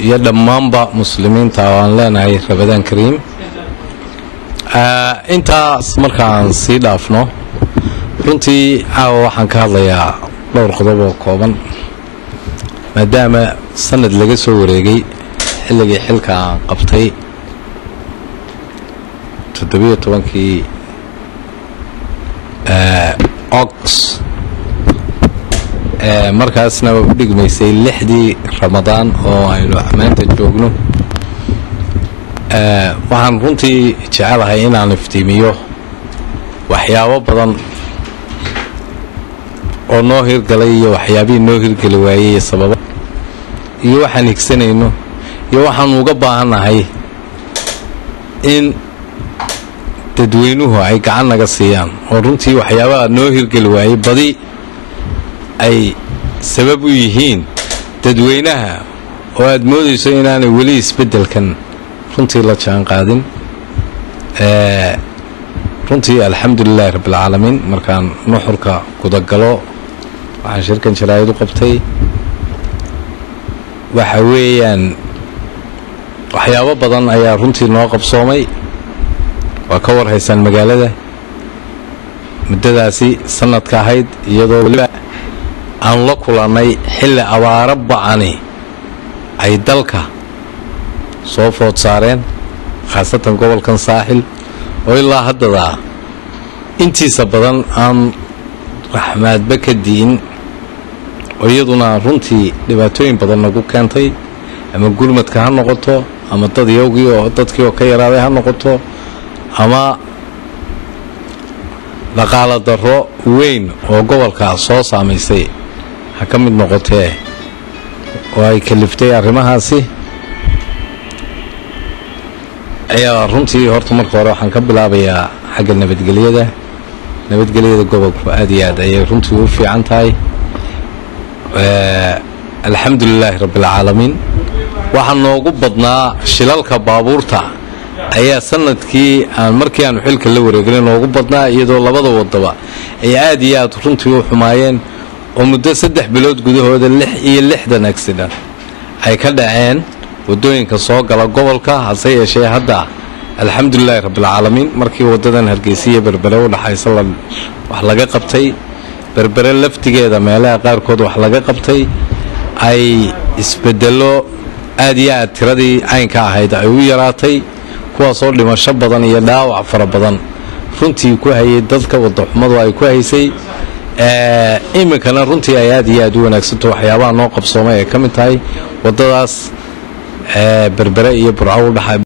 iyo dhammaanba muslimiinta aan leenahay Ramadaan Kariim. intaas markaan sii dhaafno runtii waxaan ka hadlayaa dhowr qodob oo kooban maadaama sanad laga soo wareegay xilligii xilka aan qabtay 17kii August markaasna u dhigmaysay 6dii Ramadaan oo aynu maanta joogno. waxaan runtii jecelahay inaan iftiimiyo waxyaabo badan oo noo hirgalay iyo waxyaabihii noo hirgali waayay sababo iyo waxaan higsanayno iyo waxaan uga baahanahay in dadweynuhu ay gacan naga siiyaan oo runtii waxyaabaha noo hirgali waayay badi ay sabab u yihiin dadweynaha oo aad moodayso inaanay weli isbedelkan runtii la jaan qaadin. runtii alxamdulillaah rabbil caalamiin markaan nuxurka guda galo waxaan shirkan jaraa'id u qabtay waxa weeyaan waxyaabo badan ayaa runtii noo qabsoomay. waa ka warhaysaan magaalada muddadaasi sanadka ahayd iyadoo waliba aan la kulannay xilli abaaro ba'ani ay dalka soo food saareen khaasatan gobolkan saaxil oo ilaa haddada intiisa badan aan raxmaadba ka diin oo iyaduna runtii dhibaatooyin badan nagu keentay ama gurmadka ha noqoto ama dadkii oo ka yaraaday ha noqoto ama dhaqaale darro weyn oo gobolka soo saamaysay ha ka mid noqotee oo ay kaliftay arrimahaasi. ayaa runtii horta marka hore waxaan ka bilaabayaa xagga nabadgelyada gobolku aad iyo aad ayay runtii u fiican tahay. alxamdulilaahi rabbil caalamiin. waxaa noogu badnaa shilalka baabuurta ayaa sanadkii markii aanu xilka la wareegnay noogu badnaa iyadoo labada wadaba ay aad iyo aad runtii u xumaayeen oo muddo 3 bilood gudahooda 6 accident ay ka dhaceen wadooyinka soo gala gobolka. hase yeeshee hadda alxamdulilaahi rabbil caalamiin markii wadadan Hargeysa iyo Berbere u dhaxaysa wax laga qabtay Berbere laftigeeda meelaha qaarkood wax laga qabtay ay isbedelo aad iyo aad tiradii aynka ahayd ay u yaraatay kuwaasoo dhimasho badan iyo dhaawac fara badan runtii ku hayay dadka wadaxumadu ay ku haysay. iminkana runtii ay aad iyo aad u wanaagsanto waxyaabaha noo qabsoomay ay ka mid tahay wadadaas Berbere iyo Burco u dhaxay